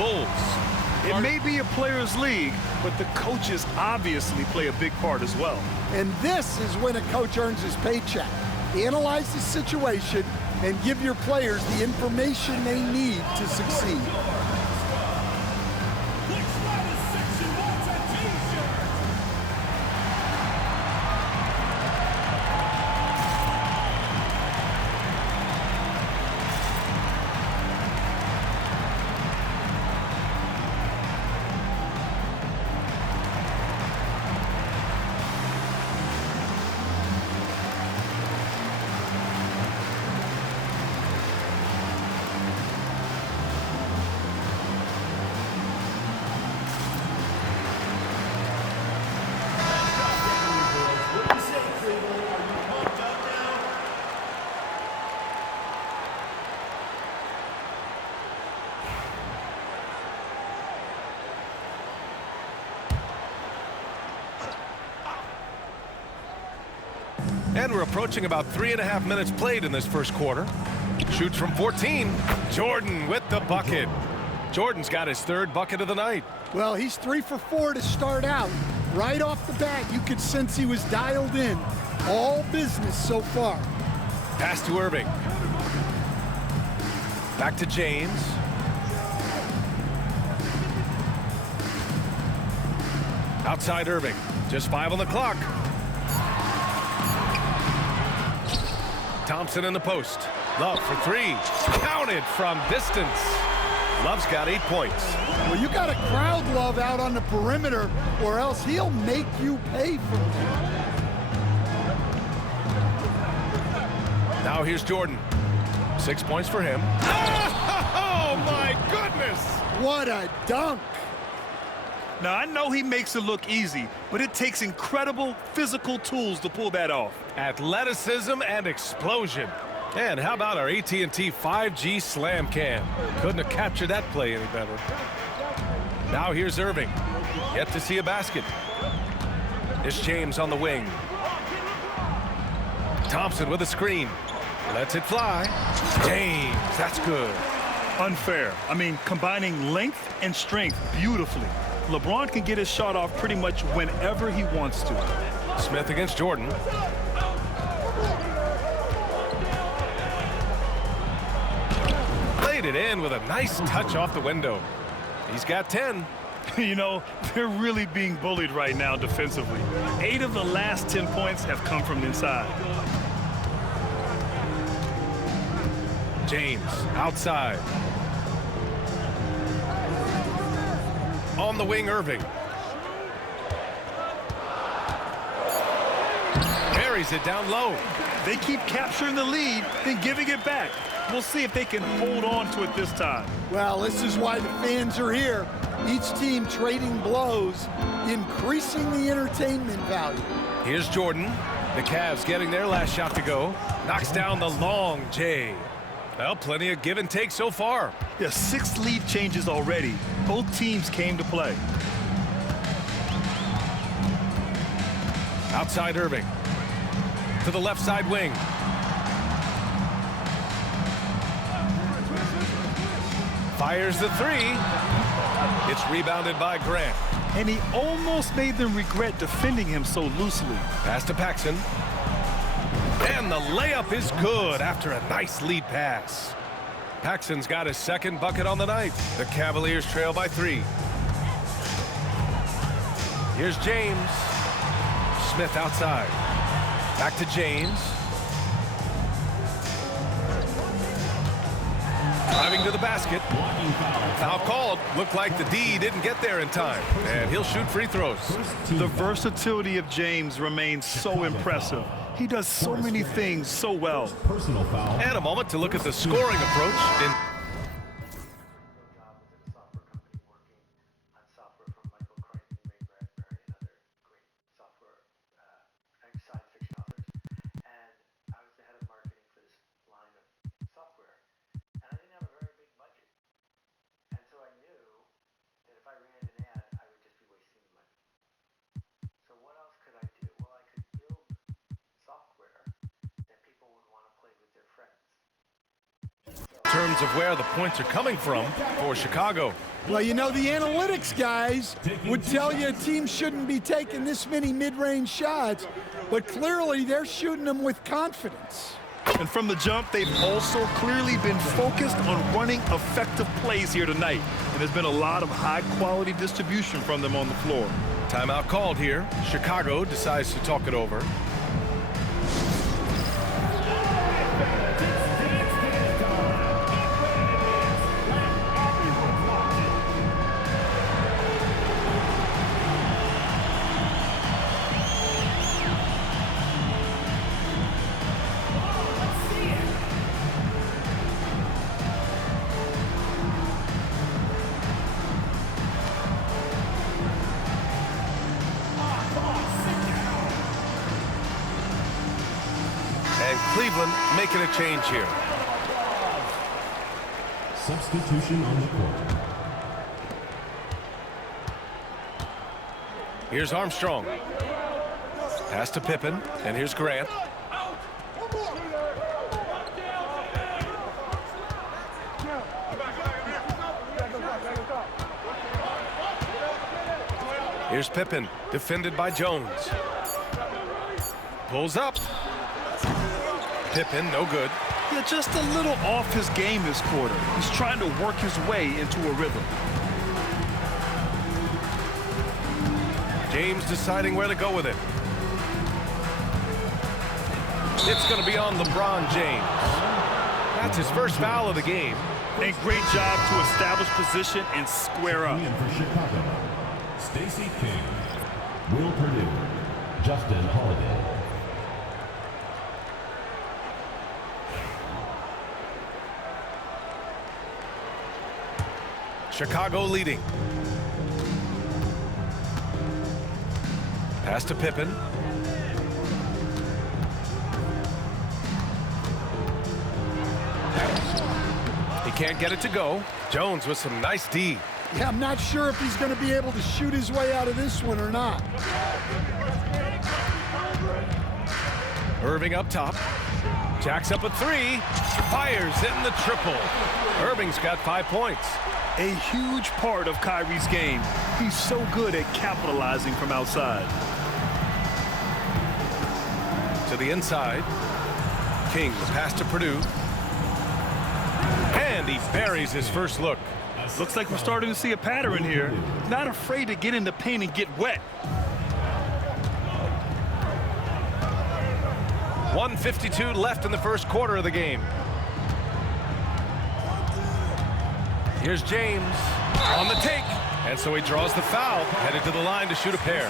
Bulls. It may be a players' league, but the coaches obviously play a big part as well. And this is when a coach earns his paycheck. Analyze the situation and give your players the information they need to succeed. And we're approaching about 3.5 minutes played in this first quarter. Shoots from 14. Jordan with the bucket. Jordan's got his third bucket of the night. Well, he's 3 for 4 to start out. Right off the bat, you could sense he was dialed in. All business so far. Pass to Irving. Back to James. Outside Irving. Just 5 on the clock. Thompson in the post. Love for 3. Counted from distance. Love's got 8 points. Well, you got to crowd Love out on the perimeter, or else he'll make you pay for it. Now here's Jordan. 6 points for him. Oh, my goodness! What a dunk! Now, I know he makes it look easy, but it takes incredible physical tools to pull that off. Athleticism and explosion. And how about our AT&T 5G Slam Cam? Couldn't have captured that play any better. Now here's Irving. Yet to see a basket. It's James on the wing. Thompson with a screen. Lets it fly. James, that's good. Unfair. I mean, combining length and strength beautifully. LeBron can get his shot off pretty much whenever he wants to. Smith against Jordan. Played it in with a nice touch off the window. He's got 10. You know, they're really being bullied right now defensively. 8 of the last 10 points have come from inside. James outside. On the wing, Irving. Carries it down low. They keep capturing the lead, then giving it back. We'll see if they can hold on to it this time. Well, this is why the fans are here. Each team trading blows, increasing the entertainment value. Here's Jordan. The Cavs getting their last shot to go. Knocks down the long J. Well, plenty of give and take so far. Yeah, 6 lead changes already. Both teams came to play. Outside Irving. To the left side wing. Fires the 3. It's rebounded by Grant. And he almost made them regret defending him so loosely. Pass to Paxson. And the layup is good after a nice lead pass. Paxson's got his second bucket on the night. The Cavaliers trail by 3. Here's James. Smith outside. Back to James. Driving to the basket. Foul called. Looked like the D didn't get there in time. And he'll shoot free throws. The versatility of James remains so impressive. He does so many things so well. And a moment to look at the scoring approach. terms of where the points are coming from for Chicago. Well, you know, the analytics guys would tell you a team shouldn't be taking this many mid-range shots, but clearly they're shooting them with confidence. And from the jump, they've also clearly been focused on running effective plays here tonight. And there's been a lot of high-quality distribution from them on the floor. Timeout called here. Chicago decides to talk it over. And Cleveland making a change here. Substitution on the court. Here's Armstrong. Pass to Pippen, and here's Grant. Here's Pippen, defended by Jones. Pulls up. Pippen, no good. Yeah, just a little off his game this quarter. He's trying to work his way into a rhythm. James deciding where to go with it. It's going to be on LeBron James. That's his first foul of the game. A great job to establish position and square up. And for Chicago, Stacey King, Will Perdue, Justin Holiday. Chicago leading. Pass to Pippen. He can't get it to go. Jones with some nice D. Yeah, I'm not sure if he's going to be able to shoot his way out of this one or not. Irving up top. Jacks up a three. Fires in the triple. Irving's got 5 points. A huge part of Kyrie's game. He's so good at capitalizing from outside. To the inside. King, the pass to Perdue. And he buries his first look. Looks like we're starting to see a pattern here. Not afraid to get in the paint and get wet. 1:52 left in the first quarter of the game. Here's James on the take. And so he draws the foul, headed to the line to shoot a pair.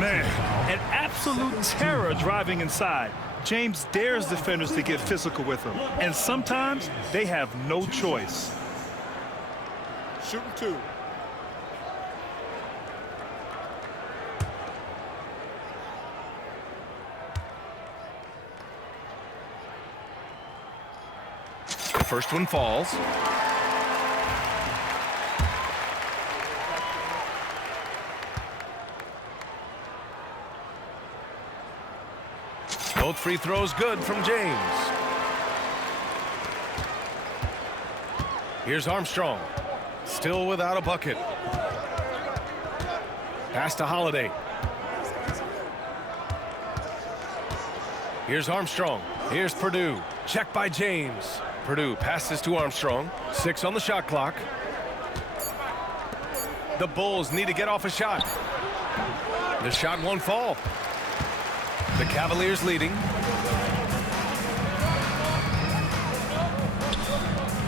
Man, an absolute terror driving inside. James dares defenders to get physical with him. And sometimes they have no choice. Shooting two. First one falls. Both free throws good from James. Here's Armstrong. Still without a bucket. Pass to Holiday. Here's Armstrong. Here's Perdue. Check by James. Perdue passes to Armstrong. 6 on the shot clock. The Bulls need to get off a shot. The shot won't fall. The Cavaliers leading.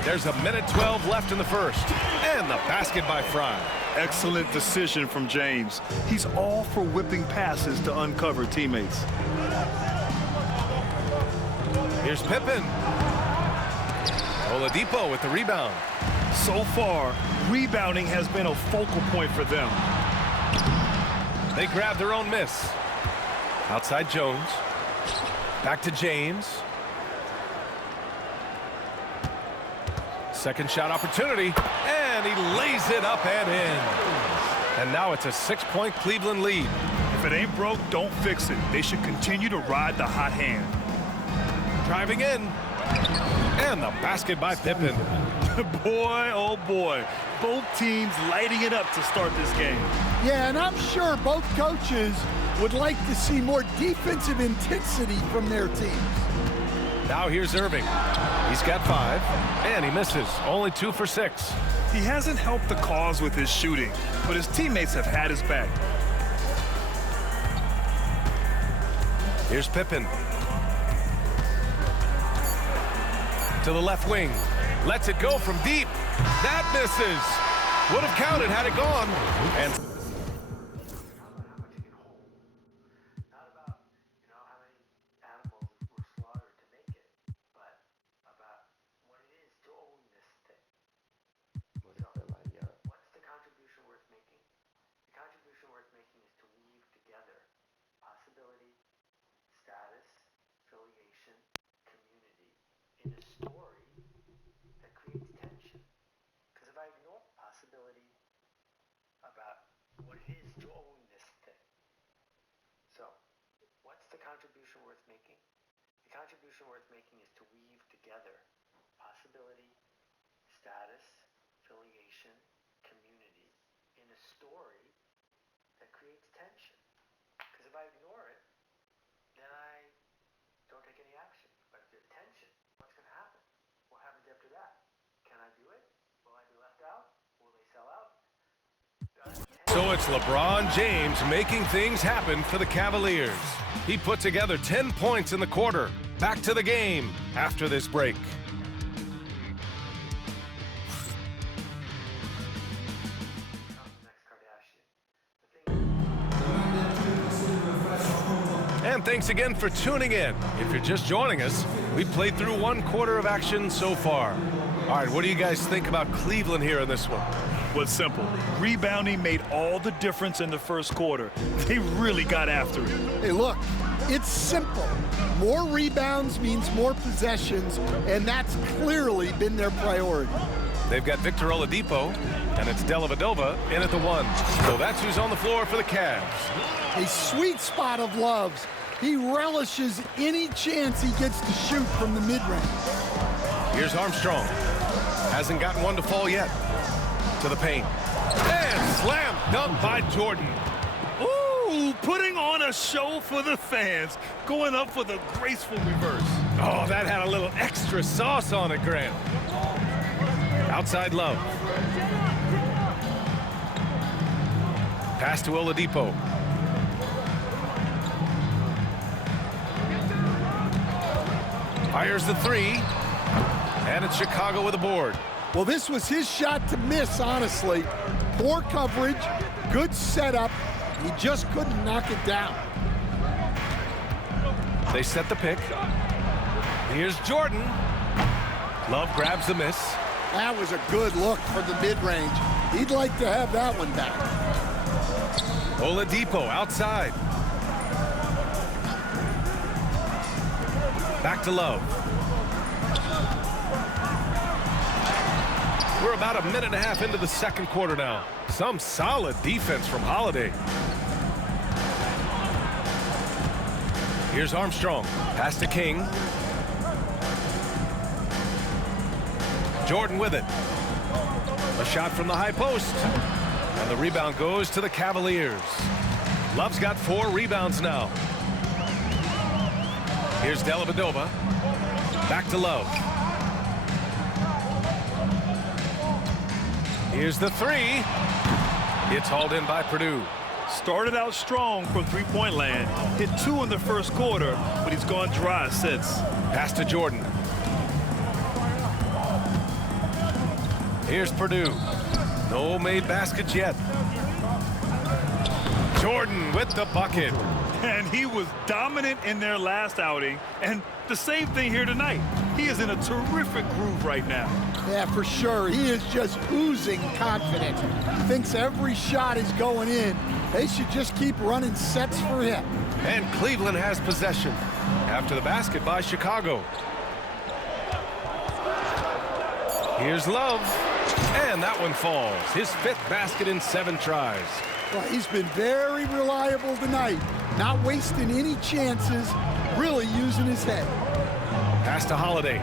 There's 1:12 left in the first. And the basket by Fry. Excellent decision from James. He's all for whipping passes to uncover teammates. Here's Pippen. Oladipo with the rebound. So far, rebounding has been a focal point for them. They grab their own miss. Outside Jones. Back to James. Second shot opportunity. And he lays it up and in. And now it's a 6-point Cleveland lead. If it ain't broke, don't fix it. They should continue to ride the hot hand. Driving in. And the basket by Pippen. Boy, oh boy. Both teams lighting it up to start this game. Yeah, and I'm sure both coaches would like to see more defensive intensity from their teams. Now here's Irving. He's got 5, and he misses. Only 2 for 6. He hasn't helped the cause with his shooting, but his teammates have had his back. Here's Pippen. To the left wing. Lets it go from deep. That misses. Would have counted had it gone. And contribution worth making? The contribution worth making is to weave together possibility, status, affiliation, community in a story that creates tension. Because if I ignore it, then I don't take any action. But if there's tension, what's going to happen? What happens after that? Can I do it? Will I be left out? Will they sell out? so it's LeBron James making things happen for the Cavaliers. He put together 10 points in the quarter. Back to the game after this break. And thanks again for tuning in. If you're just joining us, we played through 1 quarter of action so far. All right, what do you guys think about Cleveland here in this one? Was simple. Rebounding made all the difference in the first quarter. They really got after it. Hey, look, it's simple. More rebounds means more possessions, and that's clearly been their priority. They've got Victor Oladipo, and it's Dellavedova in at the 1. So that's who's on the floor for the Cavs. A sweet spot of Love's. He relishes any chance he gets to shoot from the mid-range. Here's Armstrong. Hasn't gotten one to fall yet. To the paint. And slam dunk by Jordan. Ooh, putting on a show for the fans. Going up for the graceful reverse. Oh, that had a little extra sauce on it, Grant. Outside Love. Pass to Oladipo. Fires the 3. And it's Chicago with a board. Well, this was his shot to miss, honestly. Poor coverage, good setup. He just couldn't knock it down. They set the pick. Here's Jordan. Love grabs the miss. That was a good look for the mid-range. He'd like to have that one back. Oladipo outside. Back to Love. We're about a minute and a half into the second quarter now. Some solid defense from Holiday. Here's Armstrong. Pass to King. Jordan with it. A shot from the high post. And the rebound goes to the Cavaliers. Love's got 4 rebounds now. Here's Dellavedova. Back to Love. Here's the 3. It's hauled in by Purdue. Started out strong from three-point land. Hit 2 in the first quarter, but he's gone dry since. Pass to Jordan. Here's Purdue. No made baskets yet. Jordan with the bucket. And he was dominant in their last outing. And the same thing here tonight. He is in a terrific groove right now. Yeah, for sure. He is just oozing confidence. He thinks every shot is going in. They should just keep running sets for him. And Cleveland has possession after the basket by Chicago. Here's Love. And that one falls. His 5th basket in 7 tries. Well, he's been very reliable tonight. Not wasting any chances. Really using his head. Pass to Holiday.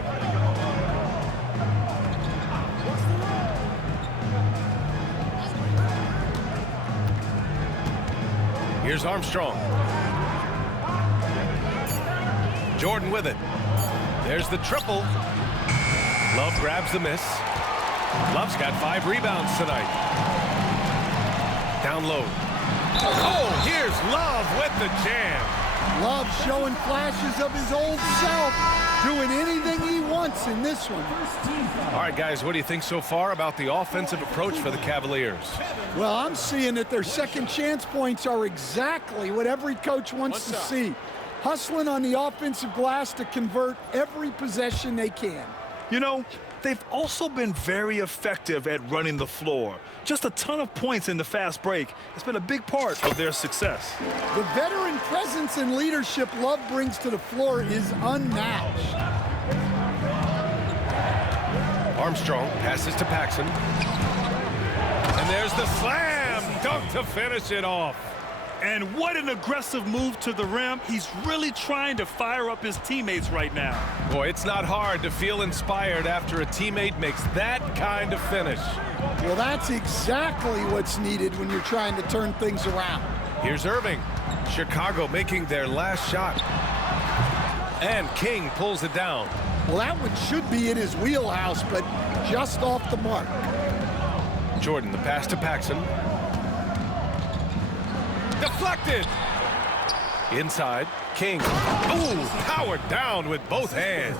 Here's Armstrong. Jordan with it. There's the triple. Love grabs the miss. Love's got 5 rebounds tonight. Down low. Oh, here's Love with the jam. Love showing flashes of his old self, doing anything he wants in this one. All right, guys, what do you think so far about the offensive approach for the Cavaliers? Well, I'm seeing that their second chance points are exactly what every coach wants to see. Hustling on the offensive glass to convert every possession they can. You know, they've also been very effective at running the floor. Just a ton of points in the fast break has been a big part of their success. The veteran presence and leadership Love brings to the floor is unmatched. Armstrong passes to Paxson. And there's the slam dunk to finish it off. And what an aggressive move to the rim. He's really trying to fire up his teammates right now. Boy, it's not hard to feel inspired after a teammate makes that kind of finish. Well, that's exactly what's needed when you're trying to turn things around. Here's Irving. Chicago making their last shot. And King pulls it down. Well, that one should be in his wheelhouse, but just off the mark. Jordan, the pass to Paxson. Deflected. Inside, King. Ooh, powered down with both hands.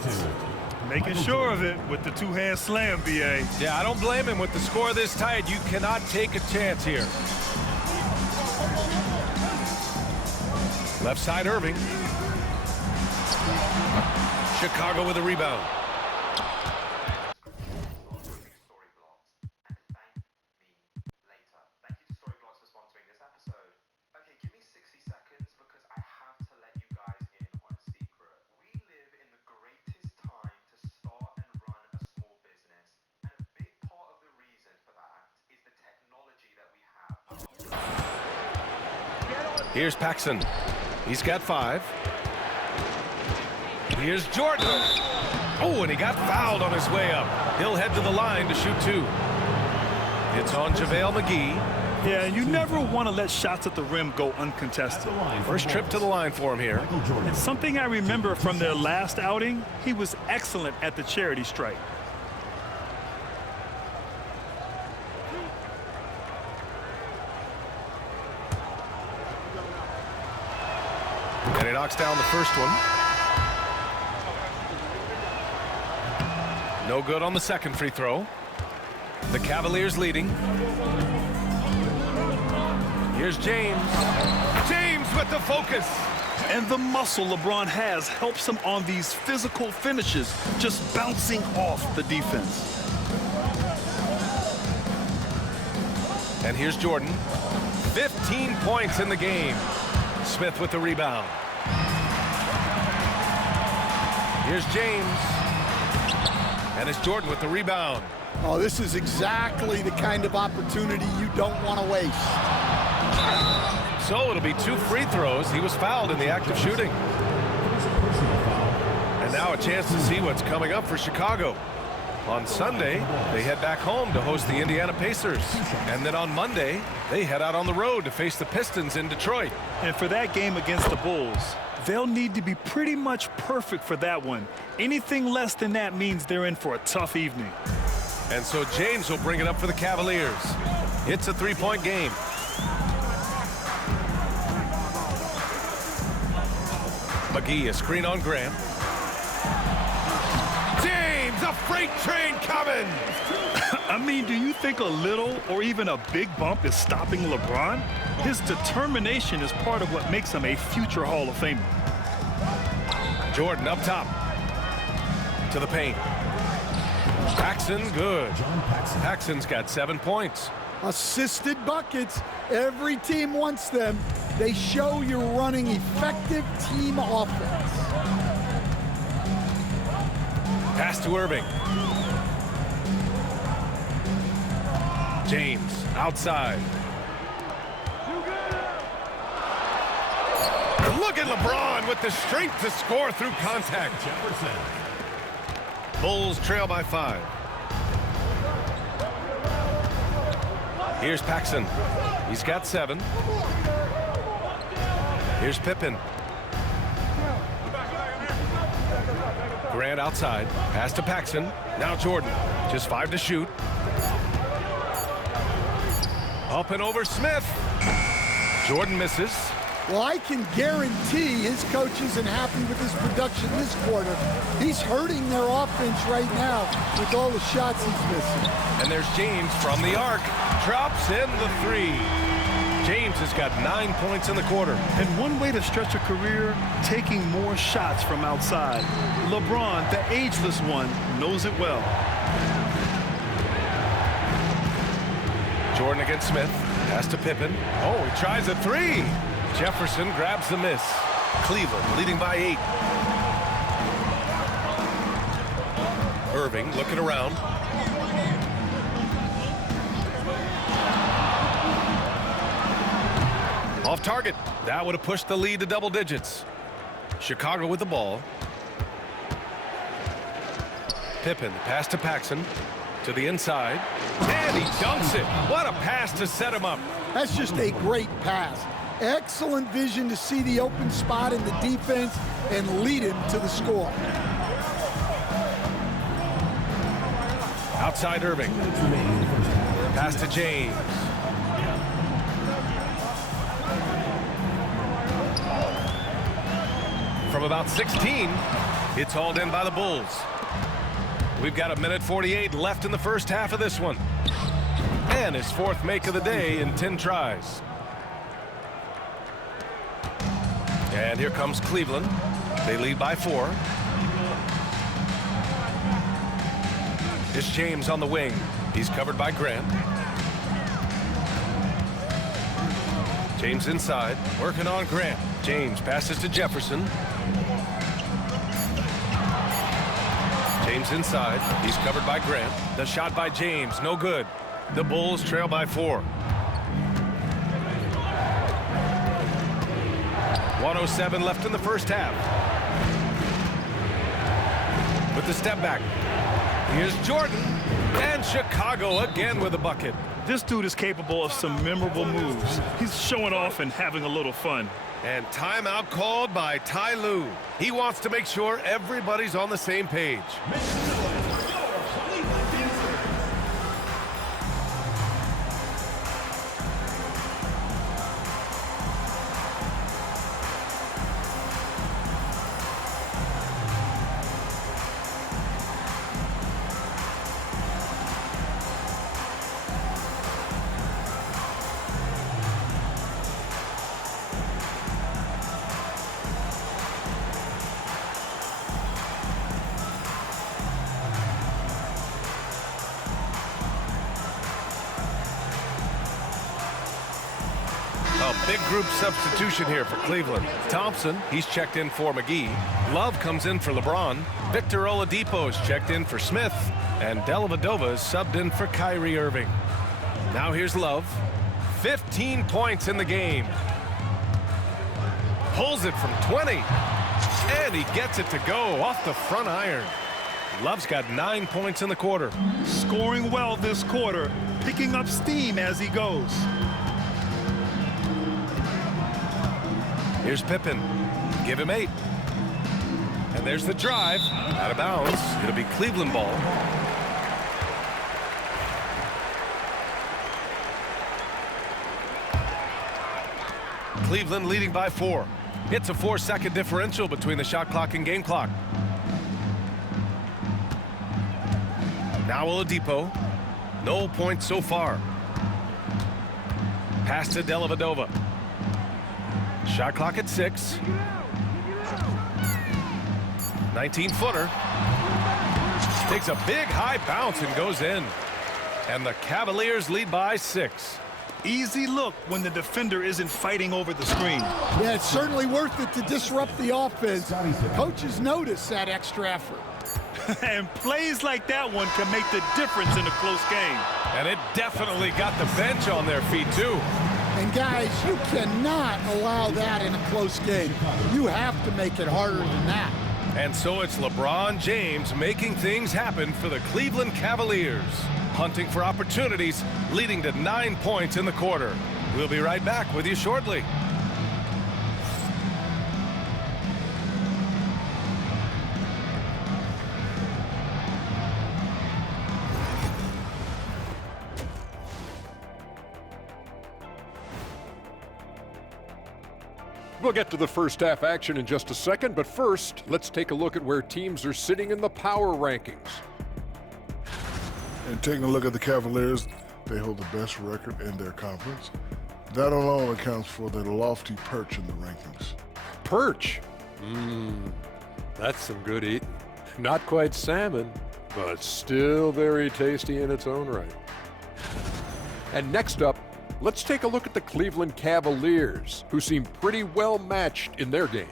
Making sure of it with the two-hand slam, B.A. Yeah, I don't blame him. With the score this tight, you cannot take a chance here. Left side, Irving. Chicago with a rebound. Here's Paxson. He's got 5. Here's Jordan. Oh, and he got fouled on his way up. He'll head to the line to shoot 2. It's on JaVale McGee. Yeah, and you never want to let shots at the rim go uncontested. First trip to the line for him here. It's something I remember from their last outing. He was excellent at the charity stripe. And he knocks down the first one. No good on the second free throw. The Cavaliers leading. Here's James. James with the focus. And the muscle LeBron has helps him on these physical finishes, just bouncing off the defense. And here's Jordan. 15 points in the game. Smith with the rebound. Here's James. And it's Jordan with the rebound. Oh, this is exactly the kind of opportunity you don't want to waste. So it'll be 2 free throws. He was fouled in the act of shooting. And now a chance to see what's coming up for Chicago. On Sunday, they head back home to host the Indiana Pacers. And then on Monday, they head out on the road to face the Pistons in Detroit. And for that game against the Bulls, they'll need to be pretty much perfect for that one. Anything less than that means they're in for a tough evening. And so James will bring it up for the Cavaliers. It's a 3-point game. McGee, a screen on Graham. James, a freight train coming! I mean, do you think a little or even a big bump is stopping LeBron? His determination is part of what makes him a future Hall of Famer. Jordan up top. To the paint. Paxson, good. Paxson's got 7 points. Assisted buckets. Every team wants them. They show you're running effective team offense. Pass to Irving. James outside. Look at LeBron with the strength to score through contact. Jefferson. Bulls trail by 5. Here's Paxson. He's got 7. Here's Pippen. Grant outside. Pass to Paxson. Now Jordan. Just 5 to shoot. Up and over Smith. Jordan misses. Well, I can guarantee his coach isn't happy with his production this quarter. He's hurting their offense right now with all the shots he's missing. And there's James from the arc. Drops in the 3. James has got 9 points in the quarter. And one way to stretch a career, taking more shots from outside. LeBron, the ageless one, knows it well. Jordan against Smith. Pass to Pippen. Oh, he tries a 3. Jefferson grabs the miss. Cleveland leading by 8. Irving looking around. Off target. That would have pushed the lead to double digits. Chicago with the ball. Pippen, pass to Paxson. To the inside. And he dunks it. What a pass to set him up. That's just a great pass. Excellent vision to see the open spot in the defense and lead him to the score. Outside Irving. Pass to James. From about 16, it's hauled in by the Bulls. We've got 1:48 left in the first half of this one. And his 4th make of the day in 10 tries. And here comes Cleveland. They lead by 4. It's James on the wing. He's covered by Grant. James inside, working on Grant. James passes to Jefferson. James inside. He's covered by Grant. The shot by James, no good. The Bulls trail by 4. 1:07 left in the first half. With the step back. Here's Jordan. And Chicago again with a bucket. This dude is capable of some memorable moves. He's showing off and having a little fun. And timeout called by Ty Lue. He wants to make sure everybody's on the same page. A big group substitution here for Cleveland. Thompson, he's checked in for McGee. Love comes in for LeBron. Victor Oladipo's checked in for Smith. And Dellavedova is subbed in for Kyrie Irving. Now here's Love. 15 points in the game. Pulls it from 20. And he gets it to go off the front iron. Love's got 9 points in the quarter. Scoring well this quarter, picking up steam as he goes. Here's Pippen. Give him 8. And there's the drive. Out of bounds. It'll be Cleveland ball. Cleveland leading by 4. It's a 4-second differential between the shot clock and game clock. Now Oladipo. No points so far. Pass to Dellavedova. Shot clock at 6. 19-footer. Takes a big high bounce and goes in. And the Cavaliers lead by 6. Easy look when the defender isn't fighting over the screen. Yeah, it's certainly worth it to disrupt the offense. Coaches notice that extra effort. And plays like that one can make the difference in a close game. And it definitely got the bench on their feet, too. And guys, you cannot allow that in a close game. You have to make it harder than that. And so it's LeBron James making things happen for the Cleveland Cavaliers. Hunting for opportunities, leading to 9 points in the quarter. We'll be right back with you shortly. We'll get to the first half action in just a second, but first, let's take a look at where teams are sitting in the power rankings. And taking a look at the Cavaliers, they hold the best record in their conference. That alone accounts for their lofty perch in the rankings. Perch? That's some good eating. Not quite salmon, but still very tasty in its own right. And next up, let's take a look at the Cleveland Cavaliers, who seem pretty well matched in their game.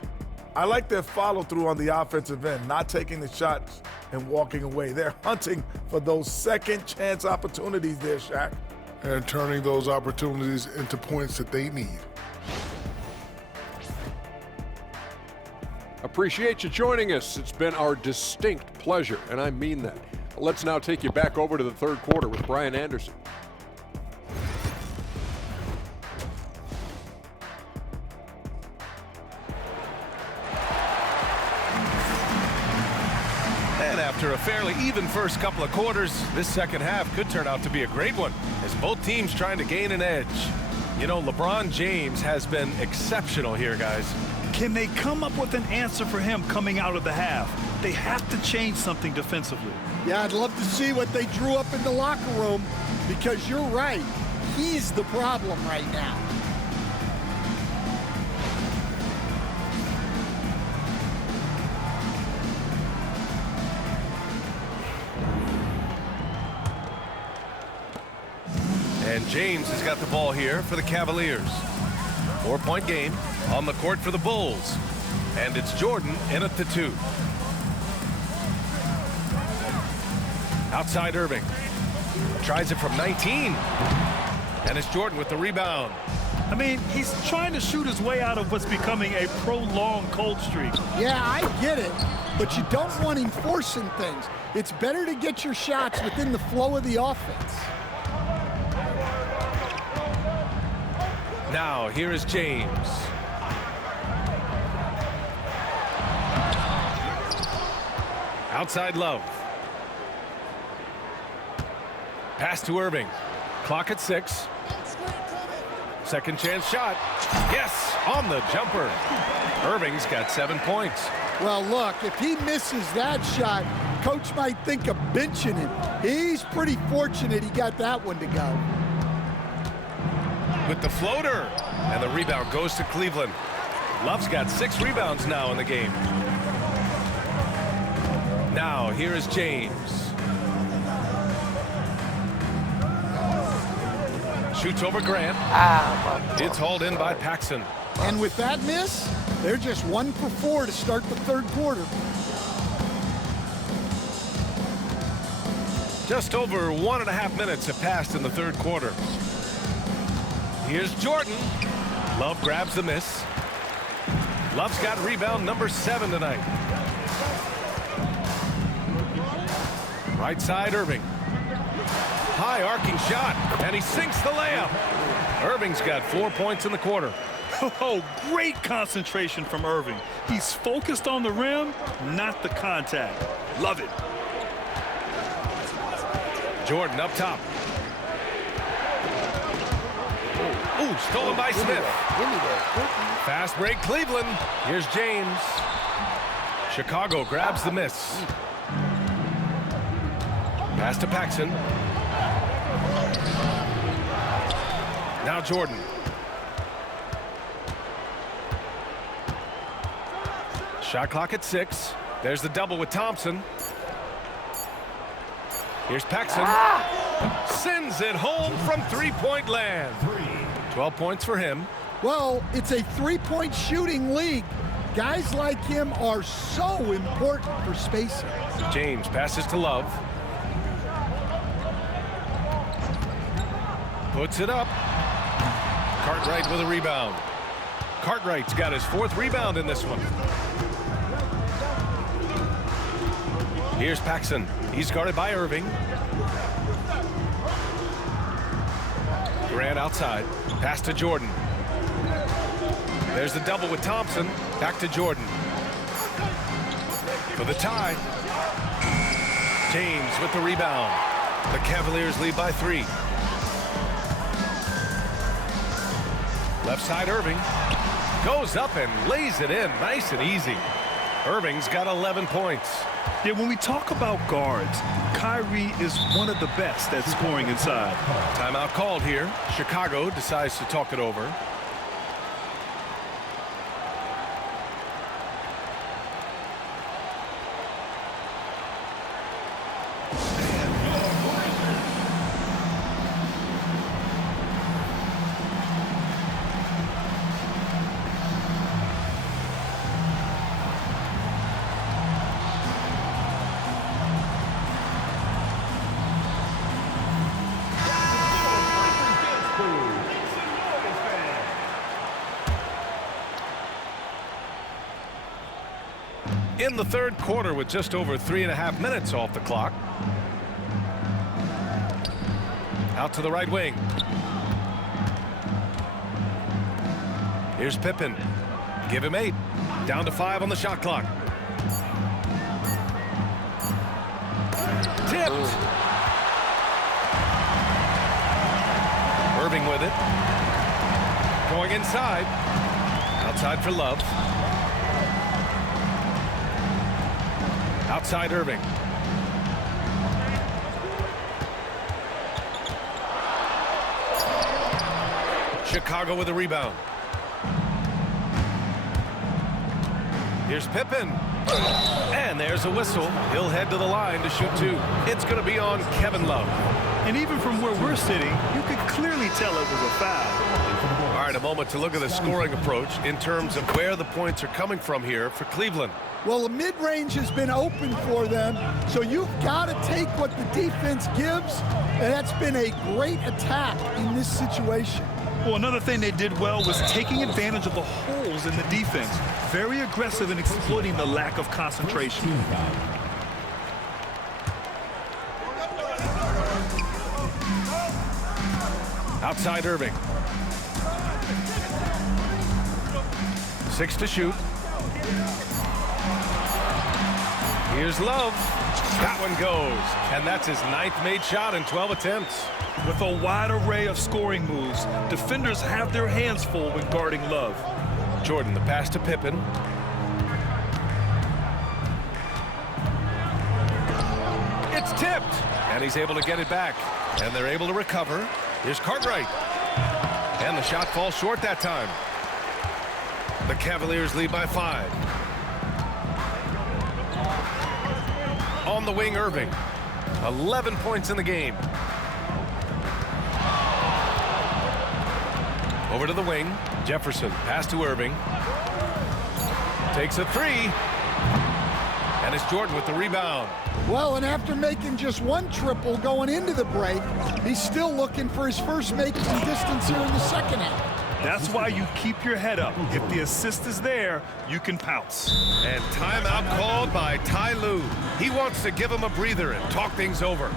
I like their follow-through on the offensive end, not taking the shots and walking away. They're hunting for those second-chance opportunities there, Shaq. And turning those opportunities into points that they need. Appreciate you joining us. It's been our distinct pleasure, and I mean that. Let's now take you back over to the third quarter with Brian Anderson. After a fairly even first couple of quarters, this second half could turn out to be a great one as both teams trying to gain an edge. You know, LeBron James has been exceptional here, guys. Can they come up with an answer for him coming out of the half? They have to change something defensively. Yeah, I'd love to see what they drew up in the locker room, because you're right. He's the problem right now. And James has got the ball here for the Cavaliers. 4-point game on the court for the Bulls. And it's Jordan in at the 2. Outside Irving. Tries it from 19. And it's Jordan with the rebound. I mean, he's trying to shoot his way out of what's becoming a prolonged cold streak. Yeah, I get it, but you don't want him forcing things. It's better to get your shots within the flow of the offense. Now, here is James. Outside Love. Pass to Irving. Clock at 6. Second chance shot. Yes, on the jumper. Irving's got 7 points. Well, look, if he misses that shot, coach might think of benching him. He's pretty fortunate he got that one to go. With the floater, and the rebound goes to Cleveland. Love's got 6 rebounds now in the game. Now here is James. Shoots over Grant. It's hauled in by Paxson. And with that miss, they're just 1 for 4 to start the third quarter. Just over 1.5 minutes have passed in the third quarter. Here's Jordan. Love grabs the miss. Love's got rebound number 7 tonight. Right side, Irving. High arcing shot, and he sinks the layup. Irving's got 4 points in the quarter. Oh, great concentration from Irving. He's focused on the rim, not the contact. Love it. Jordan up top. Ooh, stolen by Smith. Fast break, Cleveland. Here's James. Chicago grabs the miss. Pass to Paxson. Now Jordan. Shot clock at 6. There's the double with Thompson. Here's Paxson. Sends it home from three-point land. 12 points for him. Well, it's a 3-point shooting league. Guys like him are so important for spacing. James passes to Love. Puts it up. Cartwright with a rebound. Cartwright's got his 4th rebound in this one. Here's Paxson. He's guarded by Irving. Grant outside. Pass to Jordan. There's the double with Thompson. Back to Jordan. For the tie. James with the rebound. The Cavaliers lead by 3. Left side Irving. Goes up and lays it in. Nice and easy. Irving's got 11 points. Yeah, when we talk about guards, Kyrie is one of the best at scoring inside. Timeout called here. Chicago decides to talk it over. In the third quarter with just over 3.5 minutes off the clock. Out to the right wing. Here's Pippen. Give him 8. Down to 5 on the shot clock. Tipped. Irving with it. Going inside. Outside for Love. Outside Irving. Chicago with a rebound. Here's Pippen. And there's a whistle. He'll head to the line to shoot 2. It's going to be on Kevin Love. And even from where we're sitting, you could clearly tell it was a foul. All right, a moment to look at the scoring approach in terms of where the points are coming from here for Cleveland. Well, the mid-range has been open for them, so you've got to take what the defense gives, and that's been a great attack in this situation. Well, another thing they did well was taking advantage of the holes in the defense. Very aggressive in exploiting the lack of concentration. Outside Irving. 6 to shoot. Here's Love. That one goes. And that's his 9th made shot in 12 attempts. With a wide array of scoring moves, defenders have their hands full when guarding Love. Jordan, the pass to Pippen. It's tipped. And he's able to get it back. And they're able to recover. Here's Cartwright. And the shot falls short that time. The Cavaliers lead by 5. On the wing, Irving. 11 points in the game. Over to the wing. Jefferson. Pass to Irving. Takes a 3. And it's Jordan with the rebound. Well, and after making just 1 triple going into the break, he's still looking for his first make some distance here in the second half. That's why you keep your head up. If the assist is there, you can pounce. And timeout called by Ty Lue. He wants to give him a breather and talk things over.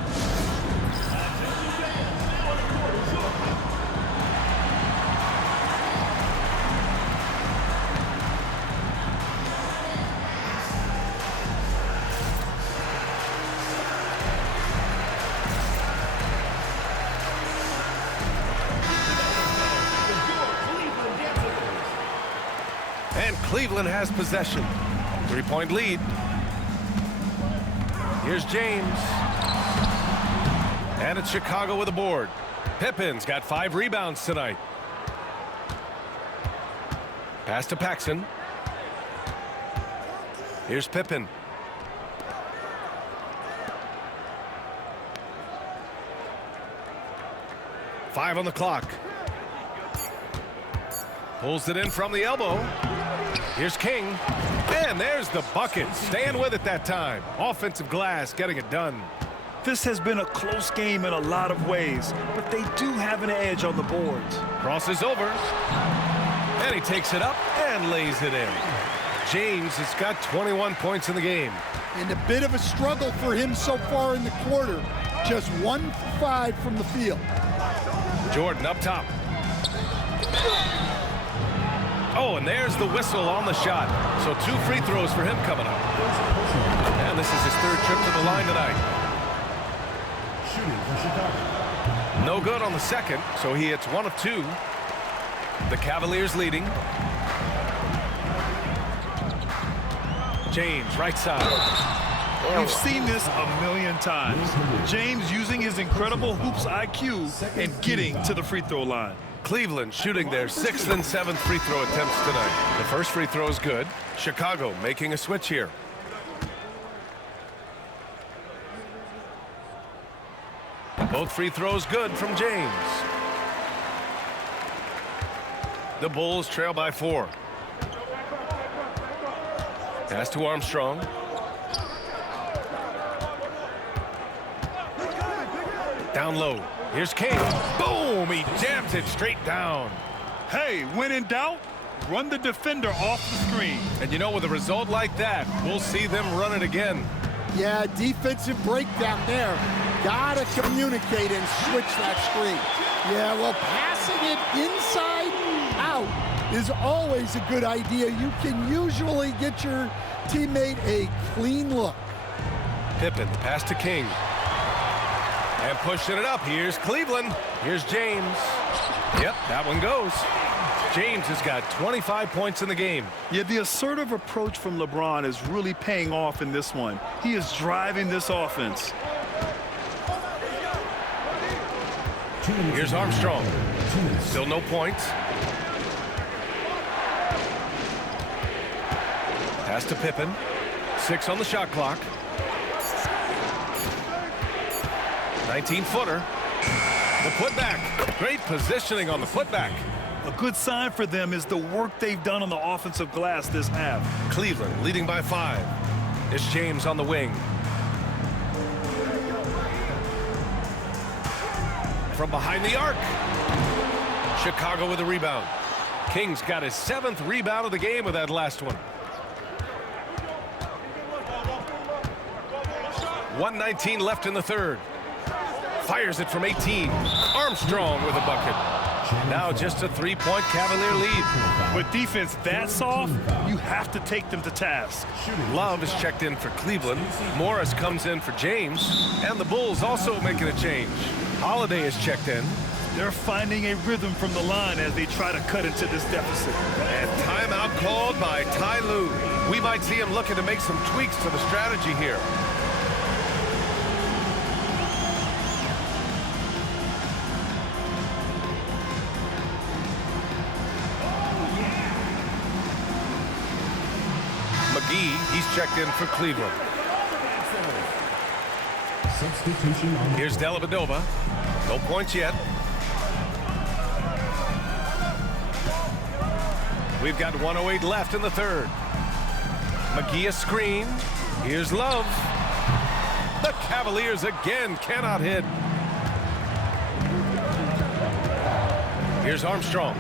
And Cleveland has possession. 3-point lead. Here's James. And it's Chicago with a board. Pippen's got 5 rebounds tonight. Pass to Paxson. Here's Pippen. Five on the clock. Pulls it in from the elbow. Here's King. And there's the bucket. Staying with it that time. Offensive glass getting it done. This has been a close game in a lot of ways, but they do have an edge on the boards. Crosses over. And he takes it up and lays it in. James has got 21 points in the game. And a bit of a struggle for him so far in the quarter. Just 1 for 5 from the field. Jordan up top. Oh, and there's the whistle on the shot. So 2 free throws for him coming up. And this is his 3rd trip to the line tonight. Shooting for Chicago. No good on the 2nd, so he hits 1 of 2. The Cavaliers leading. James, right side. We've seen this a million times. James using his incredible hoops IQ and getting to the free throw line. Cleveland shooting their 6th and 7th free throw attempts tonight. The first free throw is good. Chicago making a switch here. Both free throws good from James. The Bulls trail by 4. Pass to Armstrong. Down low. Here's King. Boom! He jams it straight down. Hey, when in doubt, run the defender off the screen. And you know, with a result like that, we'll see them run it again. Yeah, defensive breakdown there. Gotta communicate and switch that screen. Yeah, well, passing it inside out is always a good idea. You can usually get your teammate a clean look. Pippen, pass to King. And pushing it up. Here's Cleveland. Here's James. Yep, that one goes. James has got 25 points in the game. Yeah, the assertive approach from LeBron is really paying off in this one. He is driving this offense. Here's Armstrong. Still no points. Pass to Pippen. 6 on the shot clock. 19-footer. The putback. Great positioning on the putback. A good sign for them is the work they've done on the offensive glass this half. Cleveland leading by 5. It's James on the wing. From behind the arc. Chicago with a rebound. King's got his 7th rebound of the game with that last one. 1:19 left in the 3rd. Fires it from 18. Armstrong with a bucket. Now just a 3-point Cavalier lead. With defense that soft, you have to take them to task. Love is checked in for Cleveland. Morris comes in for James. And the Bulls also making a change. Holiday is checked in. They're finding a rhythm from the line as they try to cut into this deficit. And timeout called by Ty Lue. We might see him looking to make some tweaks to the strategy here. McGee, he's checked in for Cleveland. Substitution on Here's Dellavedova. No points yet. We've got 1:08 left in the 3rd. McGee a screen. Here's Love. The Cavaliers again cannot hit. Here's Armstrong.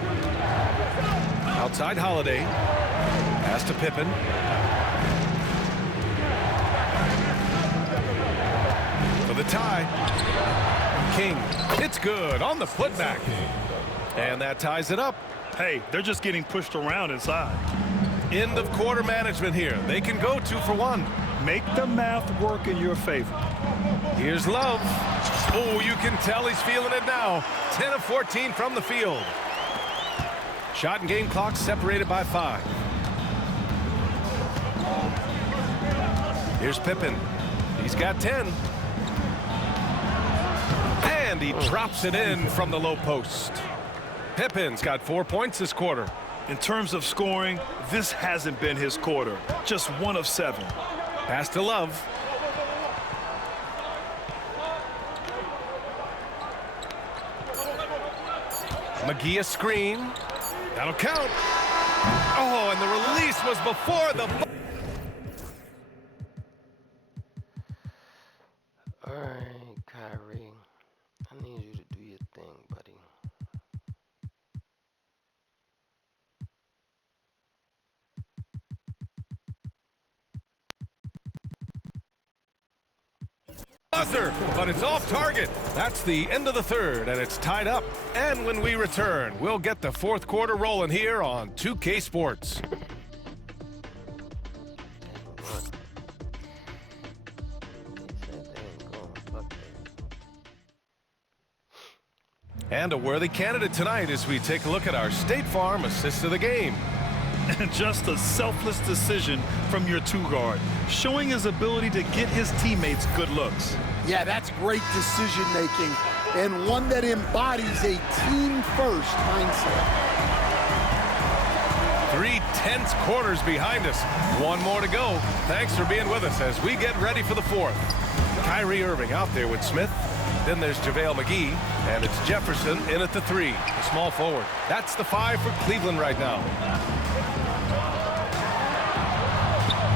Outside Holiday. Pass to Pippen. For the tie. King. It's good on the putback. And that ties it up. Hey, they're just getting pushed around inside. End of quarter management here. They can go 2 for 1. Make the math work in your favor. Here's Love. Oh, you can tell he's feeling it now. 10 of 14 from the field. Shot and game clock separated by 5. Here's Pippen. He's got 10. And he drops it in from the low post. Pippen's got 4 points this quarter. In terms of scoring, this hasn't been his quarter. Just 1 of 7. Pass to Love. McGee a screen. That'll count. Oh, and the release was before the... All right, Kyrie. I need you to do your thing, buddy. buzzer, but it's off target. That's the end of the third, and it's tied up. And when we return, we'll get the fourth quarter rolling here on 2K Sports. And a worthy candidate tonight as we take a look at our State Farm assist of the game. Just a selfless decision from your two-guard, showing his ability to get his teammates good looks. Yeah, that's great decision-making, and one that embodies a team-first mindset. 3 tense quarters behind us. One more to go. Thanks for being with us as we get ready for the fourth. Kyrie Irving out there with Smith. Then there's JaVale McGee, and it's Jefferson in at the 3, the small forward. That's the 5 for Cleveland right now.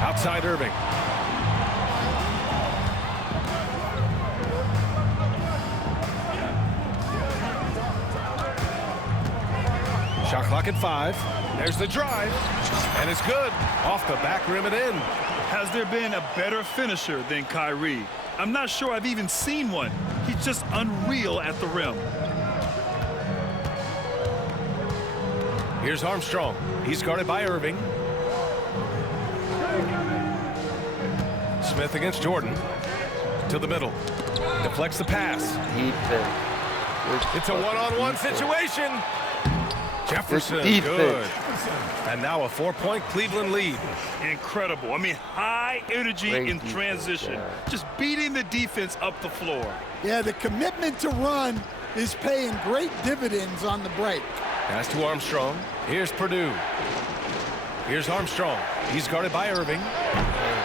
Outside Irving. Shot clock at 5. There's the drive, and it's good. Off the back rim and in. Has there been a better finisher than Kyrie? I'm not sure I've even seen one. He's just unreal at the rim. Here's Armstrong. He's guarded by Irving. Smith against Jordan. To the middle. Deflects the pass. It's a one-on-one situation. Jefferson, good. And now a 4-point Cleveland lead. Incredible. I mean, high energy in transition. Just beating the defense up the floor. Yeah, the commitment to run is paying great dividends on the break. Pass to Armstrong. Here's Purdue. Here's Armstrong. He's guarded by Irving.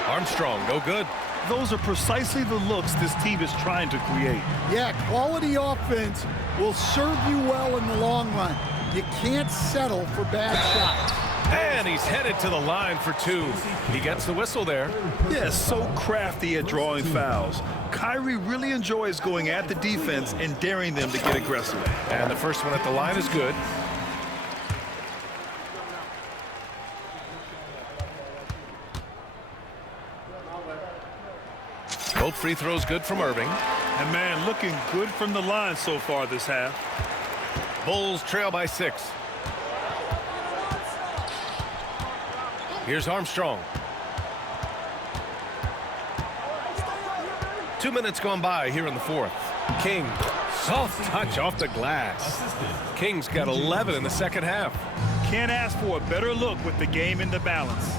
Armstrong, no good. Those are precisely the looks this team is trying to create. Yeah, quality offense will serve you well in the long run. You can't settle for bad shots. And he's headed to the line for 2. He gets the whistle there. Yeah, so crafty at drawing fouls. Kyrie really enjoys going at the defense and daring them to get aggressive. And the first one at the line is good. Both free throws good from Irving. And man, looking good from the line so far this half. Bulls trail by 6. Here's Armstrong. 2 minutes gone by here in the fourth. King, soft touch off the glass. King's got 11 in the second half. Can't ask for a better look with the game in the balance.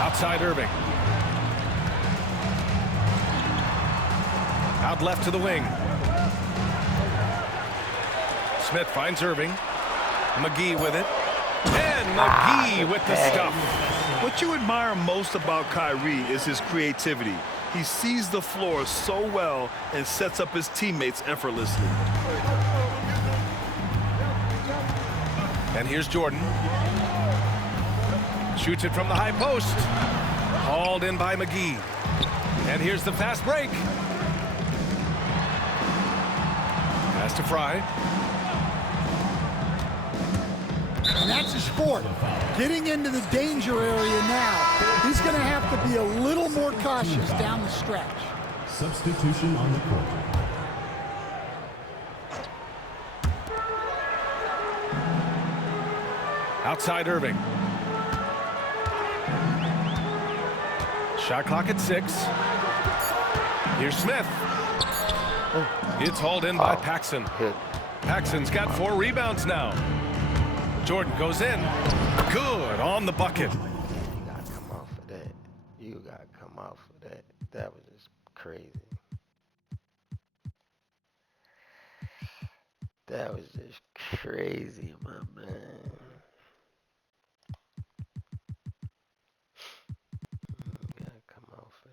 Outside Irving. Out left to the wing. Smith finds Irving. McGee with it. And McGee with the stuff. What you admire most about Kyrie is his creativity. He sees the floor so well and sets up his teammates effortlessly. And here's Jordan. Shoots it from the high post. Hauled in by McGee. And here's the fast break. Pass to Fry. And that's his fourth. Getting into the danger area now. He's going to have to be a little more cautious down the stretch. Substitution on the court. Outside Irving. Shot clock at 6. Here's Smith. It's hauled in by Paxson. Paxson's got 4 rebounds now. Jordan goes in. Good on the bucket. You gotta come off of that. You gotta come off of that. That was just crazy. That was just crazy, my man. You gotta come off of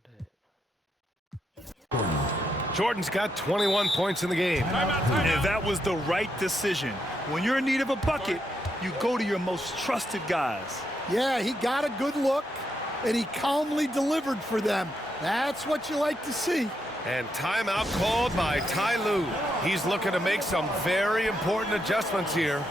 that. Jordan's got 21 points in the game. And that was the right decision. When you're in need of a bucket, you go to your most trusted guys. Yeah, he got a good look, and he calmly delivered for them. That's what you like to see. And timeout called by Ty Lue. He's looking to make some very important adjustments here.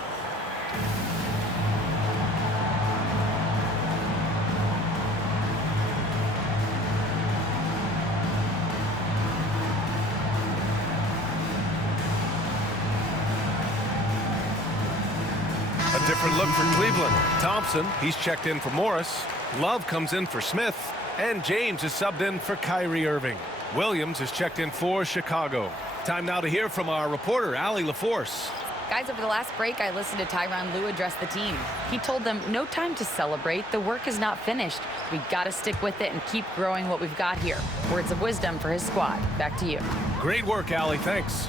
A different look for Cleveland. Thompson, he's checked in for Morris. Love comes in for Smith. And James is subbed in for Kyrie Irving. Williams is checked in for Chicago. Time now to hear from our reporter, Allie LaForce. Guys, over the last break, I listened to Tyronn Lue address the team. He told them, no time to celebrate. The work is not finished. We got to stick with it and keep growing what we've got here. Words of wisdom for his squad. Back to you. Great work, Allie. Thanks.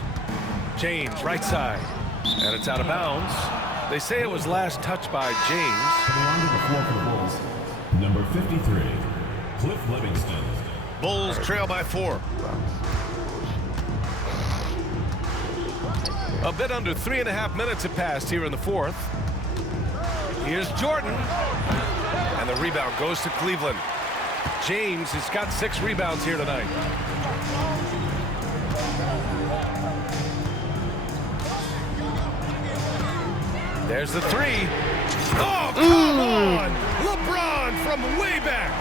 James, right side. And it's out of bounds. They say it was last touched by James. Along the floor for Bulls, number 53, Cliff Livingston. Bulls trail by 4. A bit under 3.5 minutes have passed here in the fourth. Here's Jordan. And the rebound goes to Cleveland. James has got 6 rebounds here tonight. There's the 3. Oh, come on! LeBron from way back.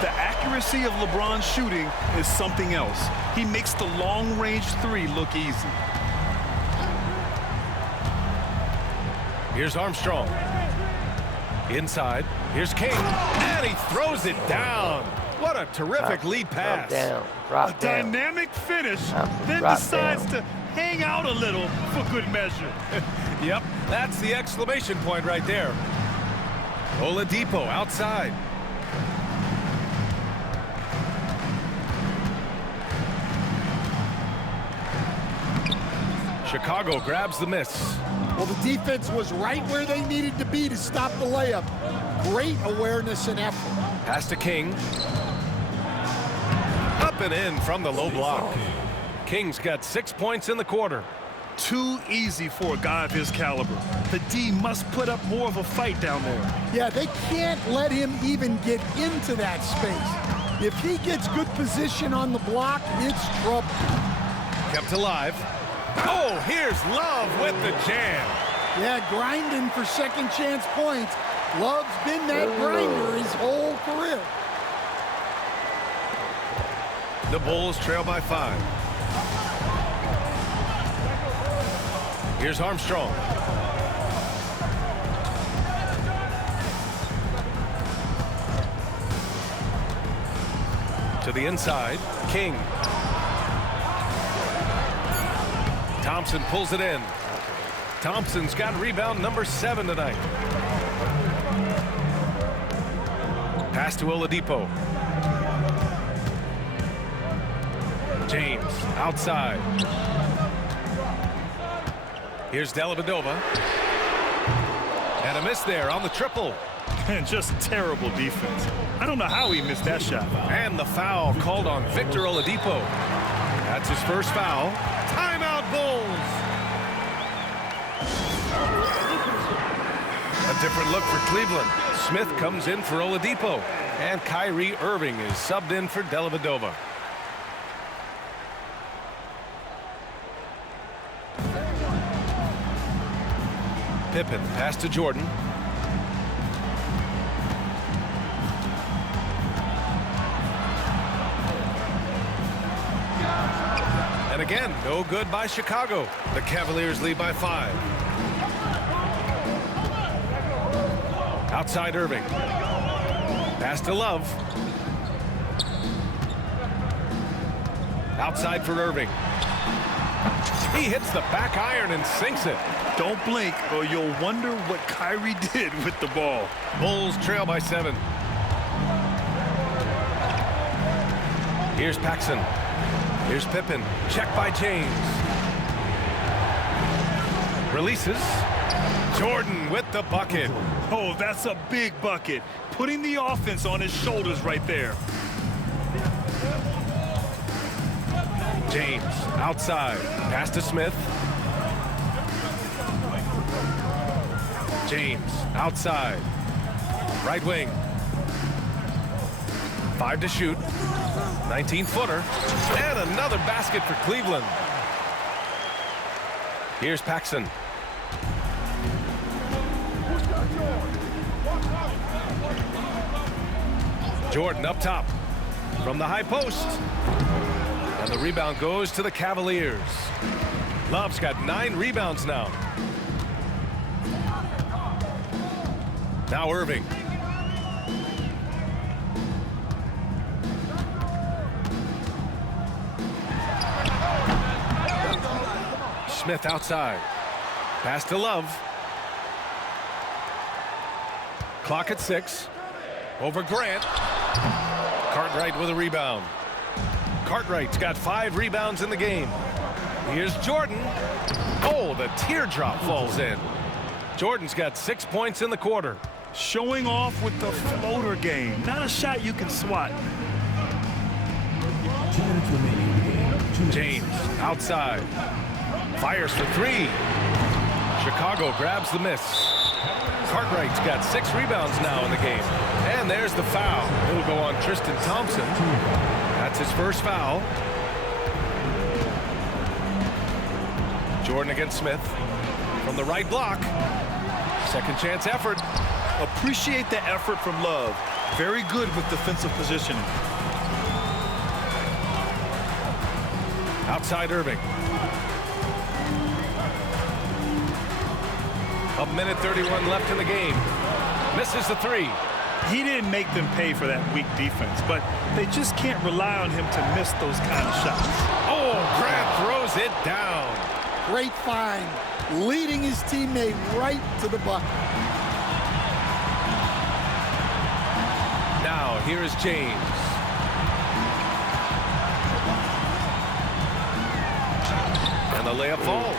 The accuracy of LeBron's shooting is something else. He makes the long-range 3 look easy. Here's Armstrong. Inside. Here's King. And he throws it down. What a terrific lead pass. A dynamic finish, then decides to hang out a little for good measure. Yep, that's the exclamation point right there. Oladipo outside. Chicago grabs the miss. Well, the defense was right where they needed to be to stop the layup. Great awareness and effort. Pass to King. Up and in from the low block. King's got 6 points in the quarter. Too easy for a guy of his caliber. The D must put up more of a fight down there. Yeah, they can't let him even get into that space. If he gets good position on the block, it's trouble. Kept alive. Oh, here's Love with the jam. Yeah, grinding for second chance points. Love's been that grinder his whole career. The Bulls trail by 5. Here's Armstrong. To the inside, King. Thompson pulls it in. Thompson's got rebound number 7 tonight. Pass to Oladipo. James outside. Here's Dellavedova. And a miss there on the triple. And just terrible defense. I don't know how he missed that shot. And the foul called on Victor Oladipo. That's his first foul. Timeout, Bulls. A different look for Cleveland. Smith comes in for Oladipo. And Kyrie Irving is subbed in for Dellavedova. Pippen, pass to Jordan. And again, no good by Chicago. The Cavaliers lead by 5. Outside Irving. Pass to Love. Outside for Irving. He hits the back iron and sinks it. Don't blink or you'll wonder what Kyrie did with the ball. Bulls trail by 7. Here's Paxson. Here's Pippen. Check by James. Releases. Jordan with the bucket. Oh, that's a big bucket. Putting the offense on his shoulders right there. James outside. Pass to Smith. James outside. Right wing. 5 to shoot. 19-footer. And another basket for Cleveland. Here's Paxson. Jordan up top from the high post. And the rebound goes to the Cavaliers. Love's got 9 rebounds now. Now Irving. Smith outside. Pass to Love. Clock at 6. Over Grant. Cartwright with a rebound. Cartwright's got 5 rebounds in the game. Here's Jordan. Oh, the teardrop falls in. Jordan's got 6 points in the quarter. Showing off with the floater game. Not a shot you can swat. 2 minutes remaining in the game. James outside. Fires for 3. Chicago grabs the miss. Cartwright's got 6 rebounds now in the game. And there's the foul. It'll go on Tristan Thompson. That's his first foul. Jordan against Smith. From the right block. Second chance effort. Appreciate the effort from Love. Very good with defensive positioning. Outside Irving. A minute 31 left in the game. Misses the 3. He didn't make them pay for that weak defense, but they just can't rely on him to miss those kind of shots. Oh, Grant throws it down. Great find, leading his teammate right to the bucket. Now, here is James. And the layup falls.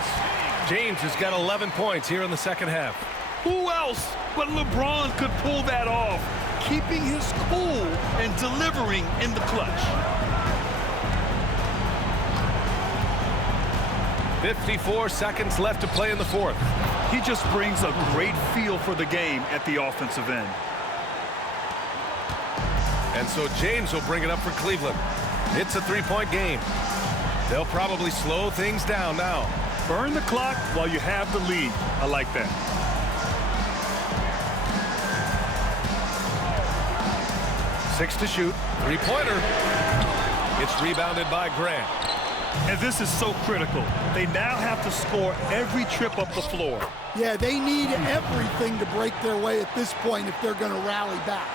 James has got 11 points here in the second half. Who else but LeBron could pull that off, keeping his cool and delivering in the clutch? 54 seconds left to play in the fourth. He just brings a great feel for the game at the offensive end. And so James will bring it up for Cleveland. It's a 3-point game. They'll probably slow things down now. Burn the clock while you have the lead. I like that. Six to shoot. 3-pointer. It's rebounded by Grant. And this is so critical. They now have to score every trip up the floor. Yeah, they need everything to break their way at this point if they're going to rally back.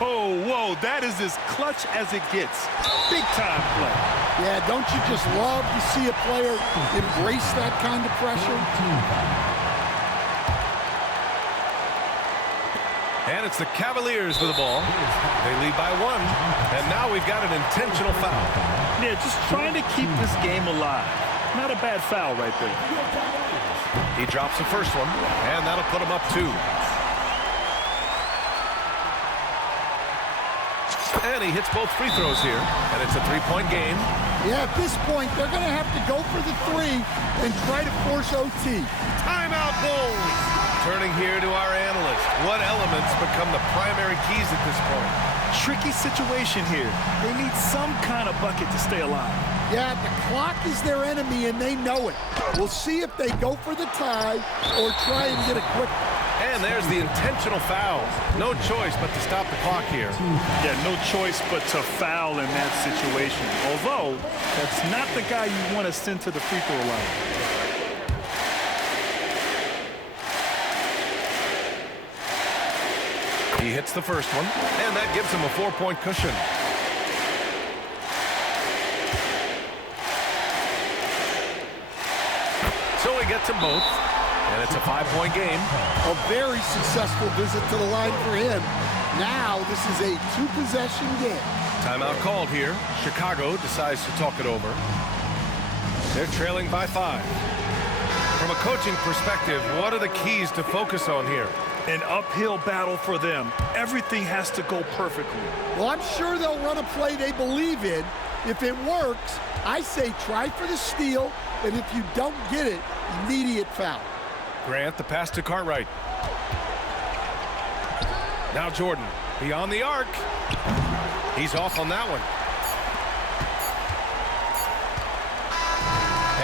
Whoa, that is as clutch as it gets. Big time play. Yeah, don't you just love to see a player embrace that kind of pressure? And it's the Cavaliers with the ball. They lead by 1. And now we've got an intentional foul. Yeah, just trying to keep this game alive. Not a bad foul right there. He drops the first one, and that'll put him up 2. And he hits both free throws here, and it's a 3-point game. Yeah, at this point, they're going to have to go for the 3 and try to force OT. Timeout Bulls! Turning here to our analyst. What elements become the primary keys at this point? Tricky situation here. They need some kind of bucket to stay alive. Yeah, the clock is their enemy, and they know it. We'll see if they go for the tie or try and get a quick. And there's the intentional foul. No choice but to stop the clock here. Yeah, no choice but to foul in that situation. Although, that's not the guy you want to send to the free throw line. He hits the first one, and that gives him a 4-point cushion. So he gets them both, and it's a 5-point game. A very successful visit to the line for him. Now this is a 2-possession game. Timeout called here. Chicago decides to talk it over. They're trailing by 5. From a coaching perspective, what are the keys to focus on here? An uphill battle for them. Everything has to go perfectly. Well, I'm sure they'll run a play they believe in. If it works, I say try for the steal, and if you don't get it, immediate foul. Grant, the pass to Cartwright. Now Jordan, beyond the arc. He's off on that one.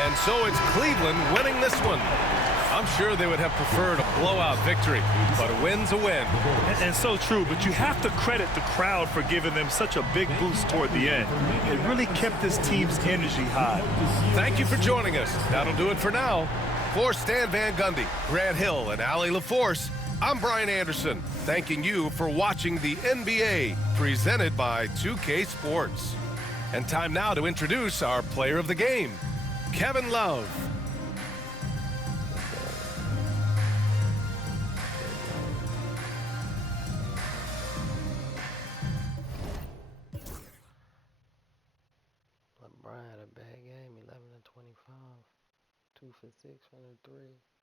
And so it's Cleveland winning this one. I'm sure they would have preferred a blowout victory, but a win's a win. And so true, but you have to credit the crowd for giving them such a big boost toward the end. It really kept this team's energy high. Thank you for joining us. That'll do it for now. For Stan Van Gundy, Grant Hill, and Allie LaForce, I'm Brian Anderson, thanking you for watching the NBA, presented by 2K Sports. And time now to introduce our player of the game, Kevin Love. LeBron had a bad game, 11 of 25, 2 for 6 from the 3.